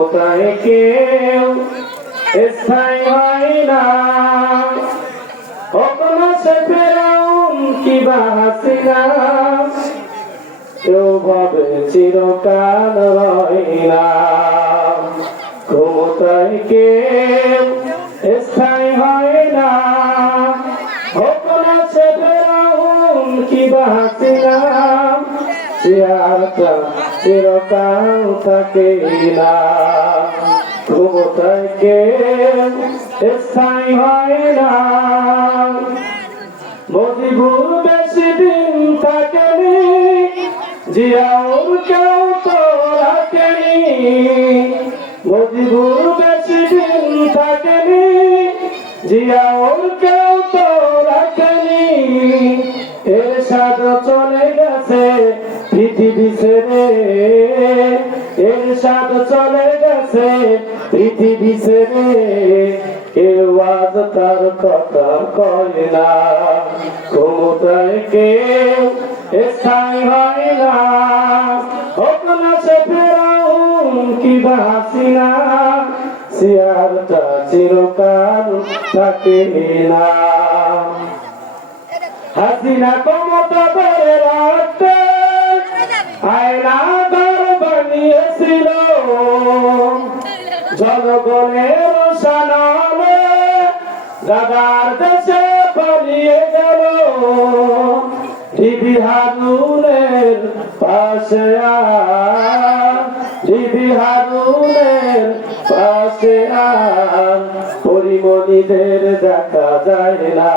কোথায় কেউ স্থায়ী হয় না, কখনো সে ফেরাউন কিংবা হাসিনা, কেউ ভাবে চিরকাল হয় না। ক্ষমতায় কেউ স্থায়ী হয় না, কখনো সে ফেরাউন কিংবা হাসিনা, চেয়ারটা চিরকাল থাকে না। ক্ষমতায় কেউ স্থায়ী হয় না, মুজিবুর বেশি দিন থাকেনি, জিয়াউর কেউ তো রাখেনি। মুজিবুর বেশি দিন থাকেনি, জিয়াউর কেউ তো রাখেনি। এরশাদ চলে গেছে পৃথিবী ছেড়ে, এরশাদ চলে গেছে পৃথিবী ছেড়ে, কেউ আজ তার কথা কয় না। ক্ষমতায় কেউ স্থায়ী হয় না, কখনো সে ফেরাউন কিংবা হাসিনা, চেয়ারটা চিরকাল থাকে না। হাসিনা ক্ষমতা ধরে রাখতে আয়না ঘর বানিয়েছিল, জনগণের সানালে দাদার দেশে পালিয়ে গেল। ডিবি হারুনের পাশে ডিবি হারুনের পাশে পরিমণিদের দেখা যায় না।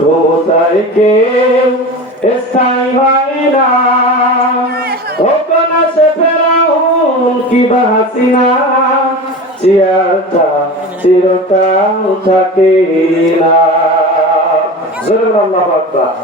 কোথায় কেউ স্থায়ী হয় না, কখনো সে ফেরাউন কিংবা হাসিনা, চেয়ারটা চিরকাল থাকে না। আল্লাহু আকবার।